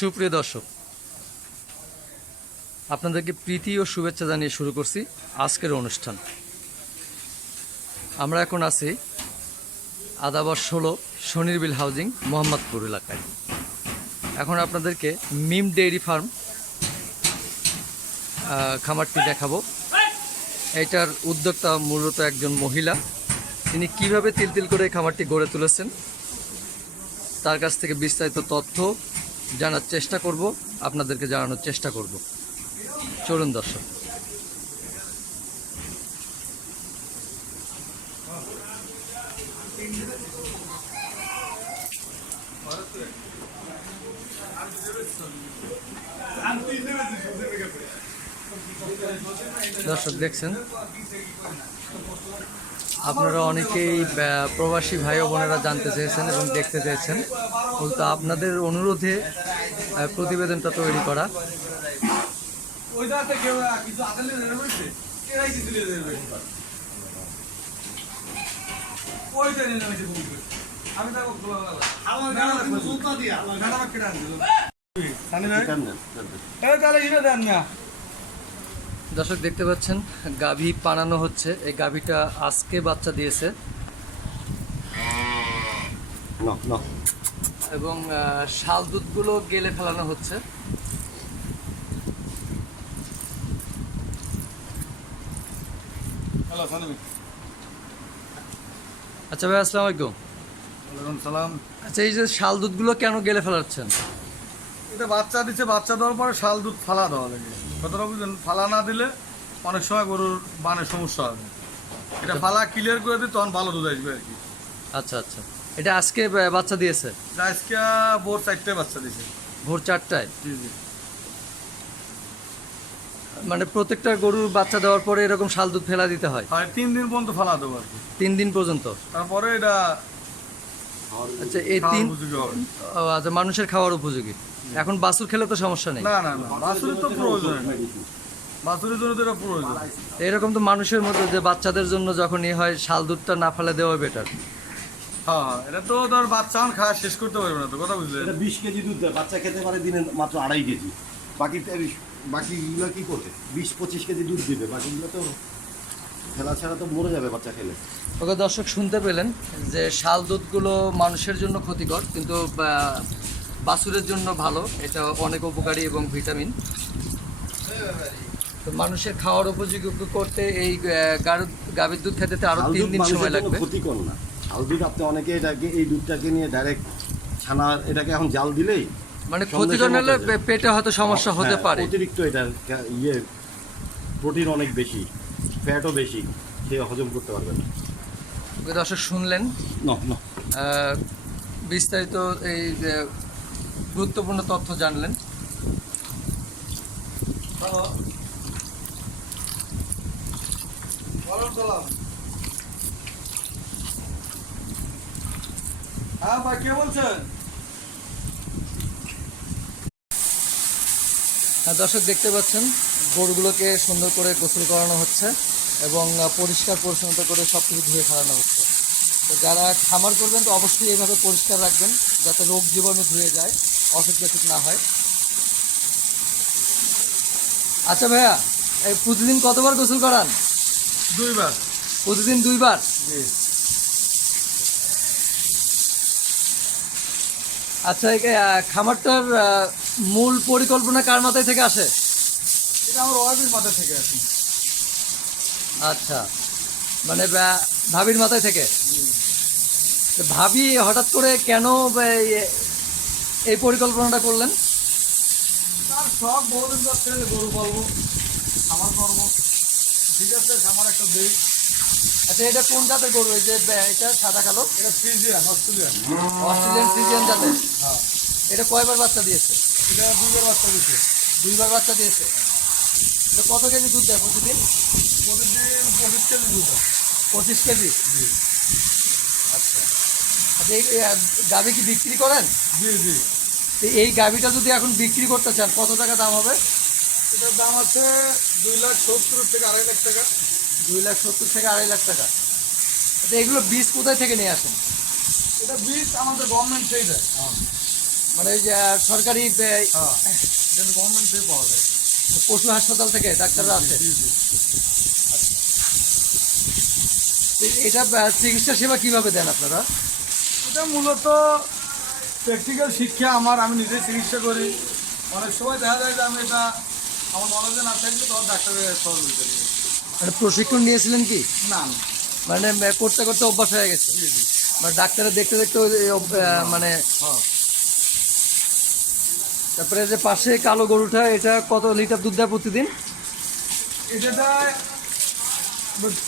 সুপ্রিয় দর্শক, আপনাদেরকে প্রীতি ও শুভেচ্ছা জানিয়ে শুরু করছি আজকের অনুষ্ঠান। আমরা এখন আছি আদাবার ষোলো শনিরবিল হাউজিং মোহাম্মদপুর এলাকায়। এখন আপনাদেরকে মিম ডেইরি ফার্ম খামারটি দেখাবো। এটার উদ্যোক্তা মূলত একজন মহিলা। তিনি কীভাবে তিল তিল করে এই খামারটি গড়ে তুলেছেন, তার কাছ থেকে বিস্তারিত তথ্য জানার চেষ্টা করব আপনাদেরকে জানানোর চেষ্টা করব। চলুন দর্শক। দর্শক দেখছেন? আপনারা অনেকেই প্রবাসী ভাই বোনেরা জানতে চেয়েছেন এবং দেখতে চেয়েছেন। বলতো আপনাদের অনুরোধে প্রতিবেদনটা তৈরি করে। আমি দর্শক দেখতে পাচ্ছেন গাভী পানানো হচ্ছে। এই গাভীটা আজকে বাচ্চা দিয়েছে. এবং শাল দুধগুলো গেলে ফেলানো হচ্ছে। হ্যালো আচ্ছা ভাই আসসালামু আলাইকুম। ওয়ালাইকুম সালাম। আচ্ছা এই যে শাল দুধগুলো কেন গেলে ফেলাচ্ছেন? এটা বাচ্চা দিচ্ছে বাচ্চা দেওয়ার পরে শাল দুধ ফালা দেওয়া লাগে। কতটা বুঝলেন? ফালা না দিলে অনেক সময় গরুর বানে সমস্যা হবে। এটা ফালা ক্লিয়ার করে দিই তখন ভালো দুধ আসবে আর কি। আচ্ছা আচ্ছা। এটা আজকে বাচ্চা দিয়েছে? আজকে ভোর চারটায় বাচ্চা দিয়েছে। ভোর চারটায়? জি জি। মানে প্রত্যেকটা গরুর বাচ্চা দেওয়ার পরে এরকম শাল দুধ ফেলা দিতে হয়? আর তিন দিন পর্যন্ত ফালা দেবো আর কি। তিন দিন পর্যন্ত? তারপরে এটা আচ্ছা এই তিন আচ্ছা মানুষের খাওয়ার উপযোগী। এখন বাছুর খেলে তো সমস্যা নেই। না না না বাছুরের তো প্রয়োজন। নেই বাছুরের জন্য তো এটা প্রয়োজন। এরকম তো মানুষের মতো যে বাচ্চাদের জন্য যখন ইয়ে হয় শাল দুধটা না ফেলে দেওয়া বেটার হ্যাঁ এটা তো ধর বাচ্চা এখন খাওয়া শেষ করতে পারবে না তো কথা বুঝলেন এটা বিশ কেজি দুধ দেয় বাচ্চা খেতে পারে দিনে মাত্র আড়াই কেজি। বাকি বাকিগুলো কি করবে? বিশ পঁচিশ কেজি দুধ দিবে বাকিগুলো তো খেলা ছাড়া তো মরে যাবে বাচ্চা খেলে। ওকে দর্শক শুনতে পেলেন যে শাল দুধগুলো মানুষের জন্য ক্ষতিকর কিন্তু বাছুরের জন্য ভালো। এটা অনেক উপকারী এবং ভিটামিন। তো মানুষের খাওয়ার উপযোগী করতে এই গাভীর দুধ খেতে আরও তিন দিন সময় লাগবে। ক্ষতিকর না। শাল দুধ আপনি অনেকে এটাকে এই দুধটাকে নিয়ে ডাইরেক্ট ছানা এটাকে এখন জাল দিলেই মানে ক্ষতিকর হলে পেটে হয়তো সমস্যা হতে হ্যাঁ, পারে। অতিরিক্ত এটার ইয়ে প্রোটিন অনেক বেশি। ফ্যাটও বেশি সে হজম করতে পারবে না। ওকে দর্শক শুনলেন? না না। বিস্তারিত এই যে গুরুত্বপূর্ণ তথ্য জানলেন। হ্যাঁ ভাই কে বলছেন? হ্যাঁ, দর্শক দেখতে পাচ্ছেন গরুগুলোকে সুন্দর করে গোসল করানো হচ্ছে। এবং পরিষ্কার পরিচ্ছন্নতা করে সব কিছু ধুয়ে ফেলানো হচ্ছে। তো যারা খামার করবেন তো অবশ্যই এইভাবে পরিষ্কার রাখবেন যাতে রোগ জীবাণু ধুয়ে যায় অসুখ বিসুখ না হয়। আচ্ছা ভাইয়া এই প্রতিদিন কতবার গোসল করান? দুইবার। প্রতিদিন দুইবার? জি। আচ্ছা এই আহ, খামারটার মূল পরিকল্পনা কার মাথায় থেকে আসে? এটা আমার ওয়াইফের মাথা থেকে আসি। আচ্ছা। মানে ভাবির মাথায় থেকে? ভাবি হঠাৎ করে কেন এই- পরিকল্পনাটা করলেন? তার সব বহুদিন ধর থেকে গরু পালবো খামার করব। ঠিক আছে আমার একটা দেই। আচ্ছা এটা কোন জাতের গরু? এই যে এটা সাদা কালো? এটা ফ্রিজিয়ান অস্ট্রেলিয়ান। অস্ট্রেলিয়ান ফ্রিজিয়ান জাতের? হ্যাঁ। এটা কয়বার বাচ্চা দিয়েছে? এটা দুইবার বাচ্চা দিচ্ছে দুইবার বাচ্চা দিয়েছে? এটা কত কেজি দুধ দেয় প্রতিদিন? প্রতিদিন পঁচিশ কেজি দুধ। পঁচিশ কেজি আচ্ছা। আচ্ছা এই গাভী কি বিক্রি করেন? জি জি। তো এই গাভীটা যদি এখন বিক্রি করতে চান কত টাকা দাম হবে? এটার দাম আছে দুই লাখ সত্তর থেকে আড়াই লাখ টাকা। দুই লাখ সত্তর থেকে আড়াই লাখ টাকা। আচ্ছা এগুলো বীজ কোথায় থেকে নিয়ে আসেন? এটা বীজ আমাদের গভর্নমেন্ট সেই দেয় মানে যে সরকারি আহ, হ্যাঁ গভর্নমেন্ট থেকে পাওয়া যায়। পশু হাসপাতাল থেকে ডাক্তাররা আছে জি জি। এটা চিকিৎসা সেবা কীভাবে দেন আপনারা? এটা মূলত প্র্যাকটিক্যাল শিক্ষা আমার আমি নিজে চিকিৎসা করি। অনেক সময় দেখা যায় যে আমি এটা আমার নলেজে না থাকলে তখন ডাক্তারের সহযোগিতা করি মানে প্রশিক্ষণ নিয়েছিলেন কি? না মানে করতে করতে অভ্যাস হয়ে গেছে। মানে ডাক্তারে দেখতে দেখতে মানে হ্যাঁ। তারপরে যে পাশে কালো গরুটা এটা কত লিটার দুধ দেয় প্রতিদিন? এটা দেয়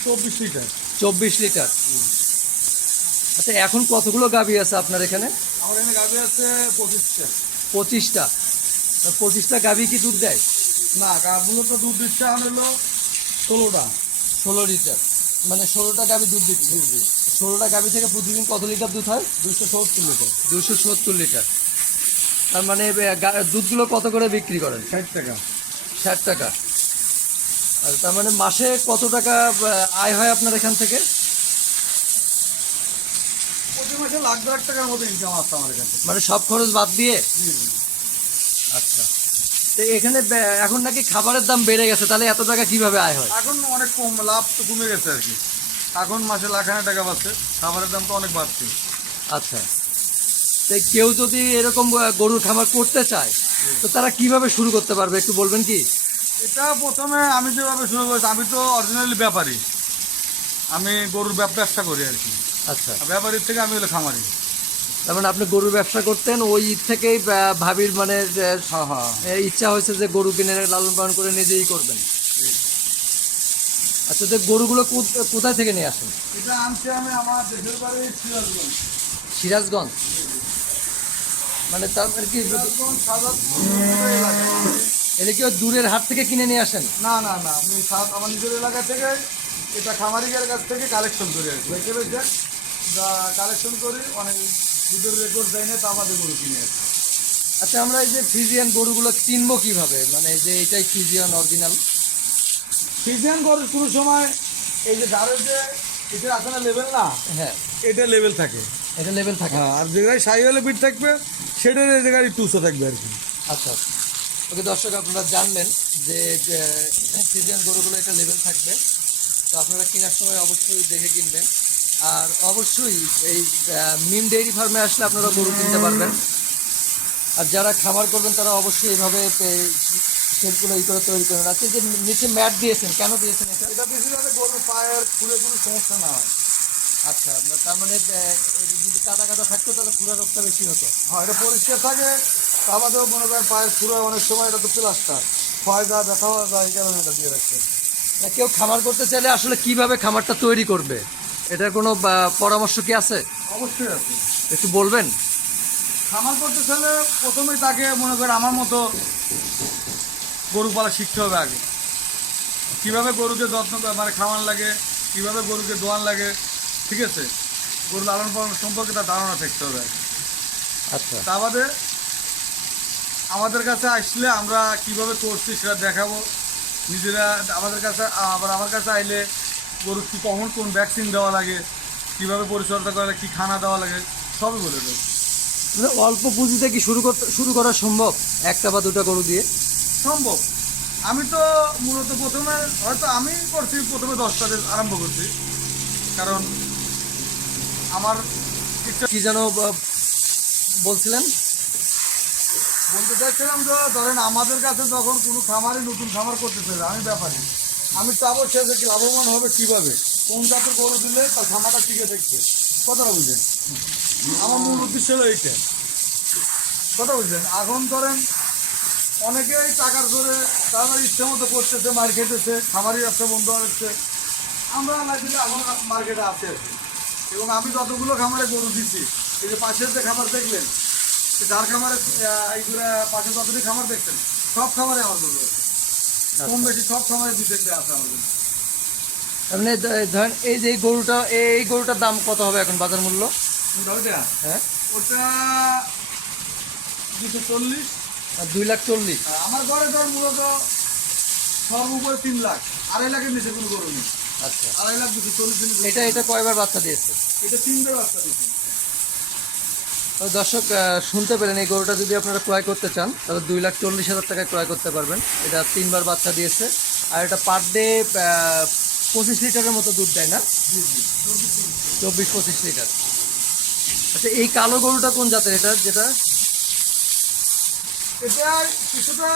চব্বিশ লিটার। চব্বিশ লিটার। আচ্ছা এখন কতগুলো গাভী আছে আপনার এখানে? আমার এখানে গাড়ি আছে পঁচিশটা। পঁচিশটা। পঁচিশটা গাভী কি দুধ দেয়? না গাগুলো তো দুধ দিচ্ছে আমার হলো ষোলোটা। ষোলো লিটার। মানে ষোলোটা গাভী দুধ দিচ্ছে। ষোলোটা গাভী থেকে প্রতিদিন কত লিটার দুধ হয়? দুশো সত্তর লিটার। দুশো সত্তর লিটার। তার মানে দুধগুলো কত করে বিক্রি করেন? ষাট টাকা। ষাট টাকা। আর তার মানে মাসে কত টাকা আয় হয় আপনার এখান থেকে? প্রতি মাসে লাখ লাখ টাকার মতো ইনকাম আসছে আমার এখান থেকে। মানে সব খরচ বাদ দিয়ে? আচ্ছা। তো এখানে এখন নাকি খাবারের দাম বেড়ে গেছে তাহলে এত টাকা কীভাবে আয় হয়? এখন অনেক কম লাভ তো কমে গেছে আর কি। এখন মাসে লাখানে টাকা পাচ্ছে খাবারের দাম তো অনেক বাড়ছে। আচ্ছা। তো কেউ যদি এরকম গরুর খামার করতে চায় তো তারা কীভাবে শুরু করতে পারবে একটু বলবেন কি? এটা প্রথমে আমি যেভাবে শুরু করেছি আমি তো অরিজিনালি ব্যাপারী। আমি গরুর ব্যবসা করি আর কি। আচ্ছা। ব্যাপারীর থেকে আমি হলো খামারি। তার মানে আপনি গরুর ব্যবসা করতেন ওই ঈদ থেকেই ভাবির মানে হ্যাঁ হ্যাঁ। ইচ্ছা হয়েছে যে গরু কিনে লালন পালন করে নিজেই করবেন। আচ্ছা তো গরুগুলো কোথ- কোথায় থেকে নিয়ে আসেন? এটা আনছি আমি আমার দেশের বাড়ি সিরাজগঞ্জ। সিরাজগঞ্জ? মানে তার মানে কি। এটা কি ওই দূরের হাট থেকে কিনে নিয়ে আসেন? না না না আমি সাত আমার নিজের এলাকা থেকে এটা খামারিকের কাছ থেকে কালেকশন করি আর কি। যা কালেকশন করি অনেক দুধের রেকর্ড দেয় না তা আমাদের গরু কিনে আসি। আচ্ছা আমরা এই যে ফিজিয়ান গরুগুলো চিনবো কীভাবে? মানে যে এটাই ফিজিয়ান অরিজিনাল ফিজিয়ান গরুর কোনো সময় এই যে ধারের যে এটা আছে না লেভেল না হ্যাঁ। এটা লেভেল থাকে। এটা লেভেল থাকে। হ্যাঁ আর যে জায়গায় সাই হলে বিট থাকবে সেটার এই জায়গায় টুসো থাকবে আর কি। আচ্ছা আচ্ছা। ওকে দর্শক আপনারা জানলেন যে ফিজিয়ান গরুগুলো একটা লেভেল থাকবে। তো আপনারা কেনার সময় অবশ্যই দেখে কিনবেন। আর অবশ্যই এই মিম ডেইরি ফার্মে আসলে আপনারা গরু কিনতে পারবেন। আর যারা খামার করবেন তারা অবশ্যই এইভাবে সেটগুলো ই করে তৈরি করেন এই যে নিচে ম্যাট দিয়েছেন কেন দিয়েছেন এটা? এটা বেশি যাতে গরুর পায়ের খুলে কোনো সমস্যা না হয়। আচ্ছা আপনার তার মানে যদি কাদা কাদা থাকতো তাহলে পুরো রোগটা বেশি হতো। হ্যাঁ এটা পরিষ্কার থাকে তা বাদেও মনে করেন পায়ের খুঁড়ে অনেক সময় এটা তো প্লাস্টার। ক্ষয় যা ব্যথা হওয়া যায় এই কারণে এটা দিয়ে রাখছে। না কেউ খামার করতে চাইলে আসলে কীভাবে খামারটা তৈরি করবে? এটার কোনো পরামর্শ কি আছে? অবশ্যই আছে। একটু বলবেন। খামার করতে চাইলে প্রথমেই তাকে মনে করে আমার মতো গরু পালা শিখতে হবে আগে। কীভাবে গরুকে যত্ন মানে খাওয়ান লাগে কীভাবে গরুকে দোয়ান লাগে ঠিক আছে? গরু লালন পালন সম্পর্কে তার ধারণা থাকতে হবে। আচ্ছা। তা বাদে আমাদের কাছে আসলে আমরা কীভাবে করছি সেটা দেখাবো। নিজেরা আমাদের কাছে আবার আমার কাছে আইলে গরু কি কখন কোন ভ্যাকসিন দেওয়া লাগে কীভাবে পরিচর্যা করা কী খানা দেওয়া লাগে সবই বলে দেবো। মানে অল্প পুঁজিতে কি শুরু করতে শুরু করা সম্ভব? একটা বা দুটা গরু দিয়ে? সম্ভব। আমি তো মূলত প্রথমে হয়তো আমি করছি প্রথমে দশটা আরম্ভ করছি। কারণ আমার কি যেন বলছিলেন? বলতে চাইছিলাম যে, ধরেন আমাদের কাছে যখন কোনো খামারই নতুন খামার করতে করতেছে আমি ব্যাপারী। আমি চাবো সে যে লাভবান হবে কীভাবে? কোন জাতের গরু দিলে তার খামারটা টিকে থাকছে কথাটা বুঝলেন? আমার মূল উদ্দেশ্য হলো এইটা। কথা বুঝলেন? এখন ধরেন অনেকেই টাকার জোরে তারা ইচ্ছে মতো করতেছে, মার খেতেছে, খামারি ব্যবসা বন্ধ হচ্ছে। আমরা না দিলে এখন মার্কেটে আছে। এবং আমি যতগুলো খামারে গরু দিচ্ছি এই যে পাশের যে খামার দেখলেন যার খামারে এইগুলো পাশে যতটি খামার দেখছেন সব খামারে আমার গরু আছে। কম বেশি সব খামারে দু তিনটে আছে আমার গরু। আপনি ধরেন এই যে গরুটা এই গরুটার দাম কত হবে এখন বাজার মূল্য? হ্যাঁ। ওটা দুশো চল্লিশ। আর দুই লাখ চল্লিশ। আমার ঘরে ধর মূলত সর্বোপরি তিন লাখ। আড়াই লাখের নিচে কোনো গরু নেই। আচ্ছা। আড়াই লাখ দুশো চল্লিশ এটা এটা কয়বার বাচ্চা দিয়েছে? এটা তিনটে বাচ্চা দিচ্ছে তো দর্শক শুনতে পেলেন এই গরুটা যদি আপনারা ক্রয় করতে চান তাহলে দুই লাখ চল্লিশ হাজার টাকায় ক্রয় করতে পারবেন। এটা তিনবার বাচ্চা দিয়েছে। আর এটা পার ডে পঁচিশ লিটারের মতো দুধ দেয় না? চব্বিশ পঁচিশ লিটার। আচ্ছা এই কালো গরুটা কোন জাতের? এটা যেটা? এটা কিছুটা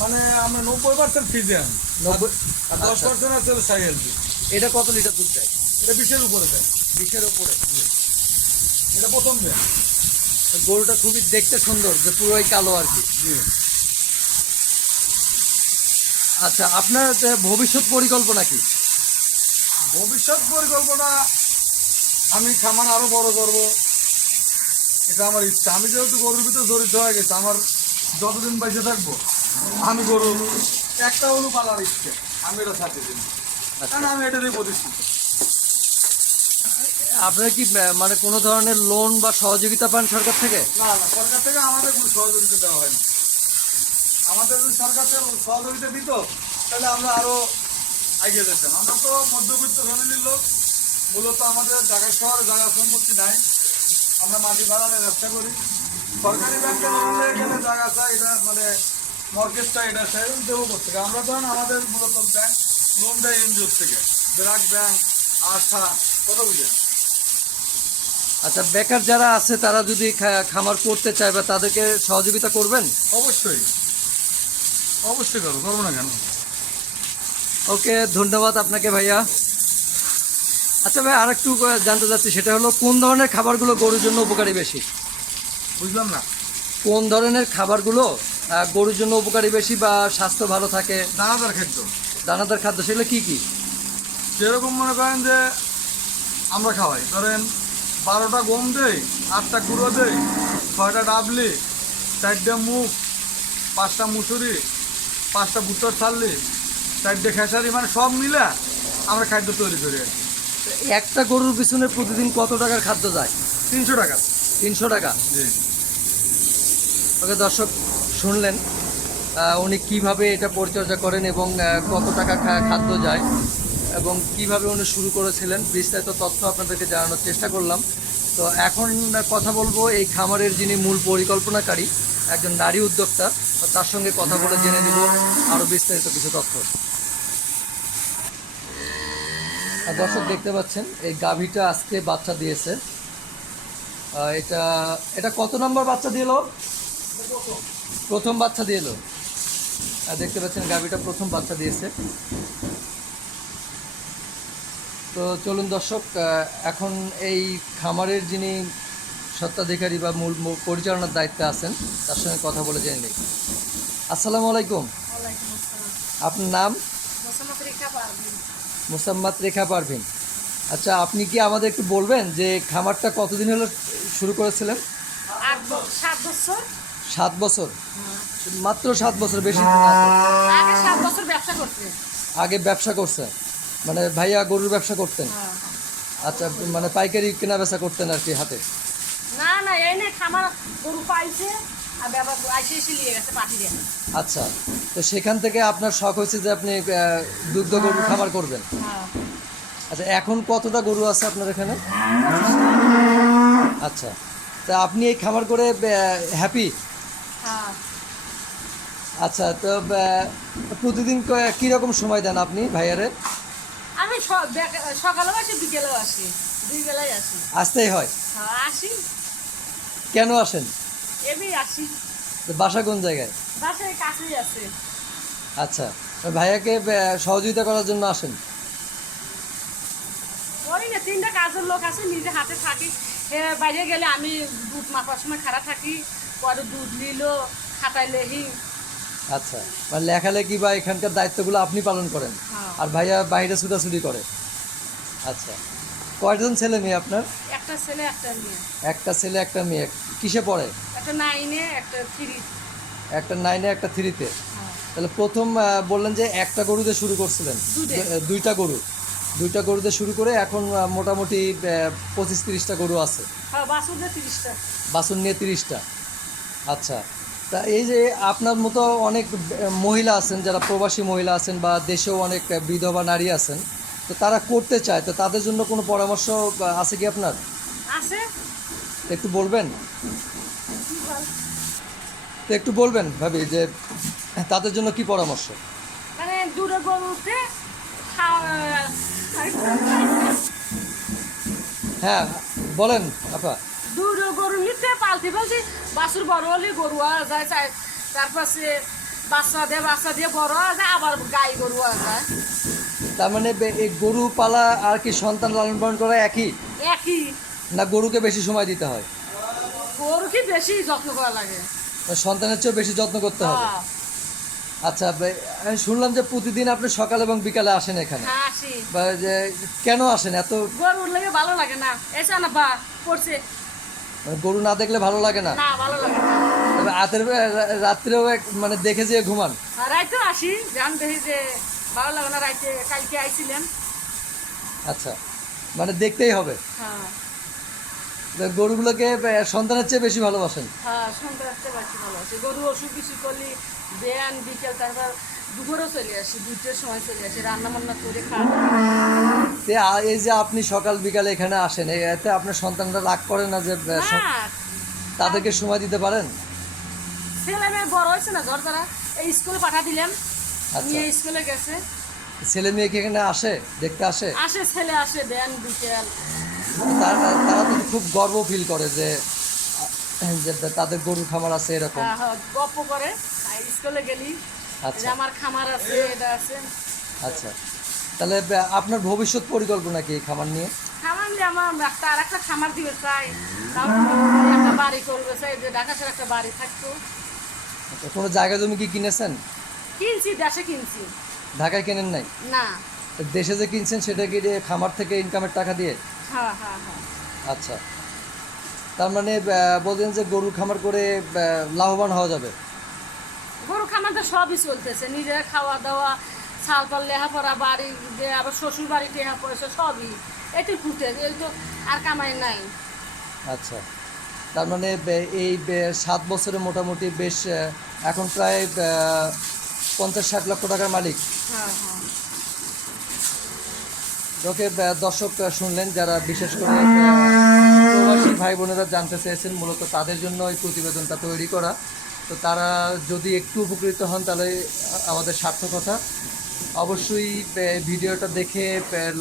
মানে আমরা নব্বই পার্সেন্ট ফিজিয়ান। নব্বই আর দশ আচ্ছা। পার্সেন্ট আছে এটা কত লিটার দুধ দেয়? এটা বিশের উপরে দেয়। বিশের ওপরে এটা প্রথম দেয় গরুটা খুবই দেখতে সুন্দর যে পুরোই কালো আর কি। আচ্ছা আপনার ভবিষ্যৎ পরিকল্পনা কি? ভবিষ্যৎ পরিকল্পনা আমি খামার আরও বড় করব। এটা আমার ইচ্ছা। আমি যেহেতু গরুর ভিতরে জড়িত হয়ে গেছে আমার যতদিন বেঁচে থাকব আমি গরু একটা হলো পালার ইচ্ছে। আমি এটা থাকতে দিন। কারণ আমি এটা দিয়ে প্রতিষ্ঠিত আপনার কি মানে কোনো ধরনের লোন বা সহযোগিতা পান সরকার থেকে? না না, সরকার থেকে আমাদের কোনো সহযোগিতা দেওয়া হয় না আমাদের যদি সরকার সহযোগিতা দিত, তাহলে আমরা আরও এগিয়ে যেতাম। আমরা তো মধ্যবিত্ত ফ্যামিলির লোক। মূলত আমাদের ঢাকা শহরে জায়গা সম্পত্তি নাই, আমরা মাটি ভাড়া নিয়ে ব্যবসা করি। সরকারি ব্যাংকে লোন গেলে জায়গা চাই এটা মানে মর্কেজটা এটা সেরকম দেবো করতে আমরা ধরেন আমাদের মূলত ব্যাংক লোন দেয় এনজিওর থেকে। ব্র্যাক ব্যাংক, আশা, কত বুঝেন আচ্ছা বেকার যারা আছে তারা যদি খামার করতে চায় বা তাদেরকে সহযোগিতা করবেন? অবশ্যই। অবশ্যই করব করব না কেন? ওকে ধন্যবাদ আপনাকে ভাইয়া। আচ্ছা ভাই আর একটু জানতে চাচ্ছি সেটা হলো কোন ধরনের খাবারগুলো গরুর জন্য উপকারী বেশি? বুঝলাম না। কোন ধরনের খাবারগুলো গরুর জন্য উপকারী বেশি বা স্বাস্থ্য ভালো থাকে? দানাদার খাদ্য। দানাদার খাদ্য সেগুলো কী কী? যেরকম মনে করেন যে আমরা খাওয়াই ধরেন বারোটা গম দেই আটটা গুঁড়ো দেই ছয়টা ডাবলি চারটে মুখ পাঁচটা মুসুরি পাঁচটা ভুট্টার ছাল্লি চারটে খেসারি মানে সব মিলে আমরা খাদ্য তৈরি করি আর একটা গরুর পিছনে প্রতিদিন কত টাকার খাদ্য যায়? তিনশো টাকা। তিনশো টাকা? জি। ওকে দর্শক শুনলেন উনি কীভাবে এটা পরিচর্যা করেন এবং কত টাকা খাদ্য যায়? এবং কীভাবে উনি শুরু করেছিলেন বিস্তারিত তথ্য আপনাদেরকে জানানোর চেষ্টা করলাম। তো এখন কথা বলব এই খামারের যিনি মূল পরিকল্পনাকারী, একজন নারী উদ্যোক্তা তার সঙ্গে কথা বলে জেনে নেব আরও বিস্তারিত কিছু তথ্য। দর্শক দেখতে পাচ্ছেন, এই গাভীটা আজকে বাচ্চা দিয়েছে। এটা এটা কত নম্বর বাচ্চা দিল? প্রথম বাচ্চা দিয়ে দেখতে পাচ্ছেন গাভীটা প্রথম বাচ্চা দিয়েছে। তো চলুন দর্শক এখন এই খামারের যিনি সত্ত্বাধিকারী বা মূল পরিচালনার দায়িত্বে আছেন তার সঙ্গে কথা বলে জেনে নিই। আসসালামু আলাইকুম। আপনার নাম? মোসাম্মদ রেখা পারভিন। মোসাম্মদ রেখা পারভিন। আচ্ছা আপনি কি আমাদের একটু বলবেন যে খামারটা কতদিন হলো শুরু করেছিলেন? সাত বছর। মাত্র সাত বছর বেশি করতে আগে ব্যবসা করছে। মানে ভাইয়া গরুর ব্যবসা করতেন? হ্যাঁ। আচ্ছা মানে পাইকারি কেনা বেচা করতেন আর কি হাতে? না না এই নে খামার গরু পাইছে আচ্ছা তো সেখান থেকে আপনার শখ হয়েছে যে আপনি দুগ্ধ গরুর খামার করবেন? হ্যাঁ। আচ্ছা এখন কতটা গরু আছে আপনার এখানে? আচ্ছা তা আপনি এই খামার করে হ্যাপি হ্যাঁ। আচ্ছা তো প্রতিদিন কীরকম সময় দেন আপনি ভাইয়ারে? আমি সকালেও আসি বিকেলেও আসি। দুই বেলায় আসি। আসতেই হয়। হ্যাঁ আসি। কেন আসেন? এমনি আসি। বাসা কোন জায়গায়? বাসায় কাছেই আছে। আচ্ছা ভাইয়াকে সহযোগিতা করার জন্য আসেন? ওই না তিনটা কাজের লোক আছে নিজে হাতে থাকি। বাইরে গেলে আমি দুধ মাপার সময় খারাপ থাকি। পরে দুধ নিল খাতায় লেহি আচ্ছা। মানে লেখালেখি বা এখানকার দায়িত্বগুলো আপনি পালন করেন? হ্যাঁ। আর ভাইয়া বাইরে ছুটাছুটি করে? আচ্ছা। কয়জন ছেলে মেয়ে আপনার? একটা ছেলে একটা মেয়ে। একটা ছেলে একটা মেয়ে। কিসে পড়ে? একটা নাইনে একটা থ্রি একটা নাইনে একটা থ্রিতে তাহলে প্রথম বললেন যে একটা গরুতে শুরু করছিলেন। দুইটা। গরু। দুইটা গরুতে শুরু করে এখন মোটামুটি পঁচিশ তিরিশটা গরু আছে। হ্যাঁ বাসন নিয়ে তিরিশটা। আচ্ছা। তা এই যে আপনার মতো অনেক মহিলা আছেন যারা প্রবাসী মহিলা আছেন বা দেশেও অনেক বিধবা নারী আছেন তো তারা করতে চায় তো তাদের জন্য কোনো পরামর্শ আছে কি আপনার? আছে। একটু বলবেন? তো একটু বলবেন ভাবি যে তাদের জন্য কি পরামর্শ? মানে দূরে গরুতে হ্যাঁ বলেন আপা। গরু নিতে পালতি পালতি বাছুর বড় হলে গরু যায় চাই তারপরে বাচ্চা দিয়ে বাচ্চা দিয়ে বড় যায় আবার গাই গরু যায়। তার মানে এই গরু পালা আর কি সন্তান লালন পালন করা একই? একই। না গরুকে বেশি সময় দিতে হয়? গরু কি বেশি যত্ন করা লাগে। সন্তানের চেয়ে বেশি যত্ন করতে হবে। হ্যাঁ, আচ্ছা আমি শুনলাম যে প্রতিদিন আপনি সকাল এবং বিকালে আসেন এখানে। হ্যাঁ কেন আসেন? এত গরুর লাগে ভালো লাগে না। এসে না বা পড়ছে মানে গরু না দেখলে ভালো লাগে না? রাতের রাত্রেও মানে দেখে যেয়ে ঘুমান। আর রাইতেও আসি জান দেখি যে ভালো লাগে না রাইতে কালকে আইছিলেন। আচ্ছা মানে দেখতেই হবে। হ্যাঁ। গরুগুলোকে সন্তানের চেয়ে বেশি ভালোবাসেন? হ্যাঁ সন্ধ্যা রাখতে পারছি ভালো আছে গরু অসুখ বিসুখ করলি বেয়ান বিকেল তারপর দুপুরও চলে আসি দুইটার সময় চলে আসি রান্না বান্না করে খাওয়া। এই যে আপনি সকাল বিকালে এখানে আসেন এতে আপনার সন্তানরা রাগ করে না যে তাদেরকে সময় দিতে পারেন? ছেলে মেয়ে বড় হয়েছে না ধর তারা এই স্কুলে পাঠা দিলাম আচ্ছা। নিয়ে স্কুলে গেছে। ছেলে মেয়ে কি এখানে আসে দেখতে আসে? আসে ছেলে আসে বিকেল। তারা তারা তো খুব গর্ব ফিল করে যে যে তাদের গরু খামার আছে এরকম। হ্যাঁ, হ্যাঁ, গপ্প করে স্কুলে গেলি। আচ্ছা। আমার খামার আছে এটা আছে। আচ্ছা। তাহলে আপনার ভবিষ্যৎ পরিকল্পনা কি খামার নিয়ে? খামার নিয়ে আমার একটা আর একটা খামার দিবে চাই। একটা বাড়ি করবে চাই যে ঢাকা শহরে একটা বাড়ি থাকতো। আচ্ছা, কোনো জায়গা জমি কি কিনেছেন? কিনছি দেশে কিনছি। ঢাকায় কেনেন নাই? না। দেশে যে কিনছেন সেটা কি খামার থেকে ইনকামের টাকা দিয়ে? হ্যাঁ হ্যাঁ হ্যাঁ। আচ্ছা। তার মানে বলছেন যে গরুর খামার করে লাভবান হওয়া যাবে। গরু খামার তো সবই চলতেছে। নিজের খাওয়া দাওয়া ছাল পাল লেহাপড়া বাড়ি দিয়ে আবার শ্বশুর বাড়ি টেহা পয়সা সবই। এটি ফুটে এই তো আর কামাই নাই। আচ্ছা। তার মানে এই সাত বছরে মোটামুটি বেশ এখন প্রায় পঞ্চাশ ষাট লক্ষ টাকার মালিক। হ্যাঁ হ্যাঁ। ওকে দর্শক শুনলেন যারা বিশেষ করে প্রবাসী ভাই বোনেরা জানতে চেয়েছেন মূলত তাদের জন্য এই প্রতিবেদনটা তৈরি করা। তো তারা যদি একটু উপকৃত হন তাহলে আমাদের সার্থকতা অবশ্যই ভিডিওটা দেখে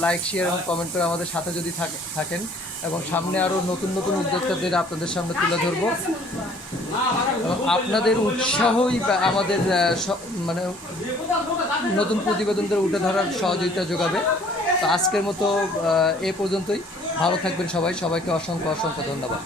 লাইক শেয়ার এবং কমেন্ট করে আমাদের সাথে যদি থাকেন এবং সামনে আরও নতুন নতুন উদ্যোক্তাদের আপনাদের সামনে তুলে ধরবো। আপনাদের উৎসাহই আমাদের মানে নতুন প্রতিবেদনদের উঠে ধরার সহযোগিতা যোগাবে। তো আজকের মতো এ পর্যন্তই। ভালো থাকবেন সবাই। সবাইকে অসংখ্য অসংখ্য ধন্যবাদ।